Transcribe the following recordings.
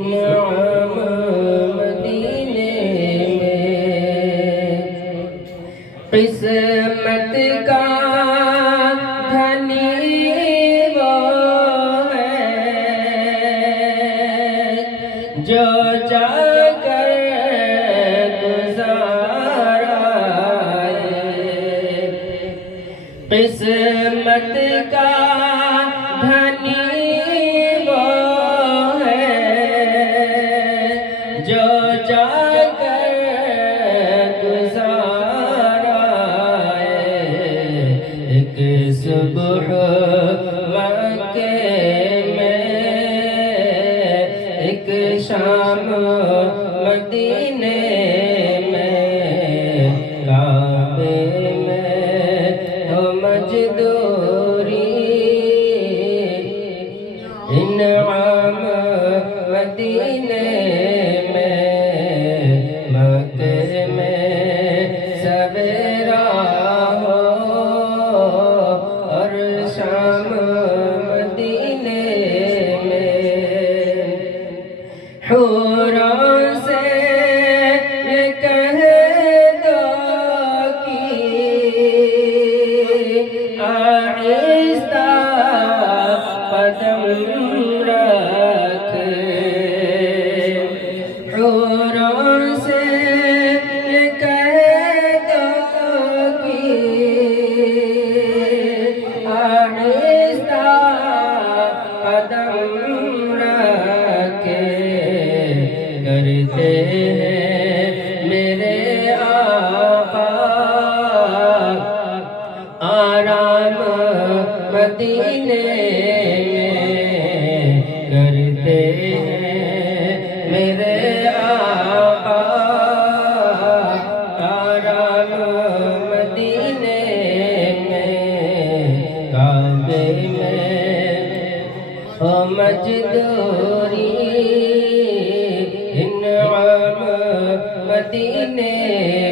نعم مدینے میں قسمت کا دھنی وہ ہے جو جا کر گزارا ہے قسمت کا دھنی جو جا کر گزارا ہے ایک صبح مکے میں ایک شام مدینے میں کعبے میں ہو مجدوری انعام مدینے حوروں سے یہ کہہ دو کہ آہستہ قدم رکھ حوروں سے یہ کہہ دو کہ آہستہ قدم کرتے ہیں میرے آقا آرام مدینے میں کرتے ہیں میرے آقا آرام مدینے میں کعبے میں ہو مجدوری مدینے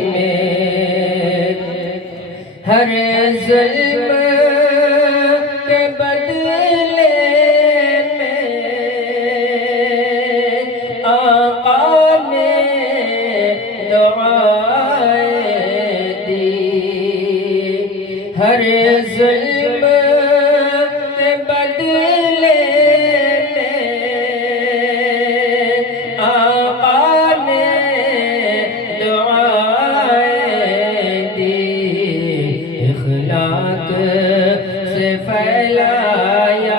میں ہر ظلم کے بدلے میں آقا نے دعائیں دی ہر ظلم کے بدلے سے پھیلایا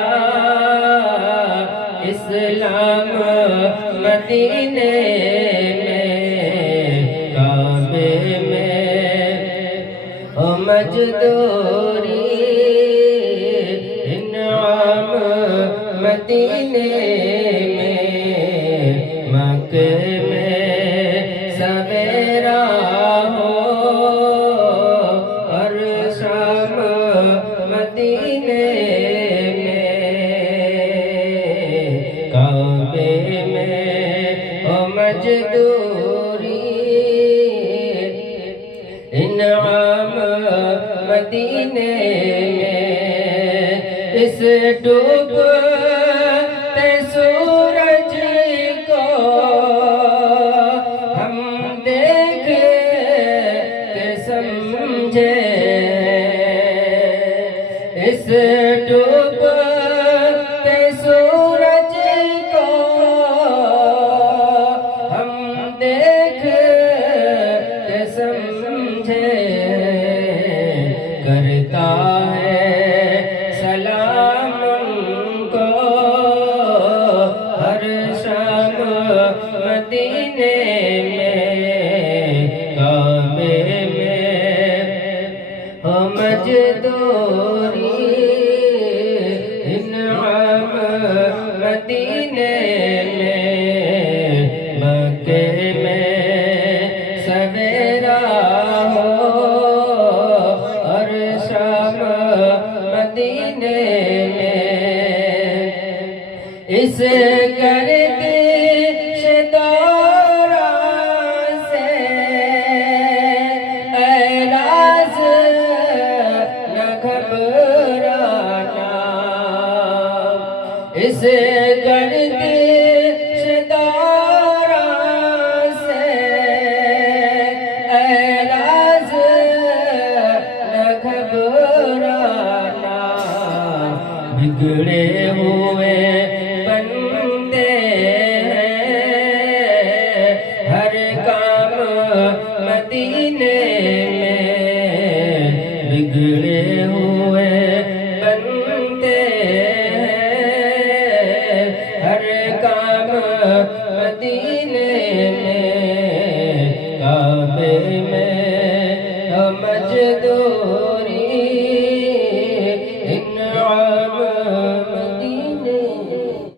اسلام مدینے میں کعبے میں ہو مجدوری انعام مدینے میں مکے میں سویرا ہو اور شام مدینے میں کعبے میں ہو مجدوری انعام مدینے میں اس ڈوبتے سورج کو ہم دیکھ کے سمجھے اس ڈوبتے سورج کو ہم دیکھ کے سمجھے کرتا ہے سلام بگڑے ہوئے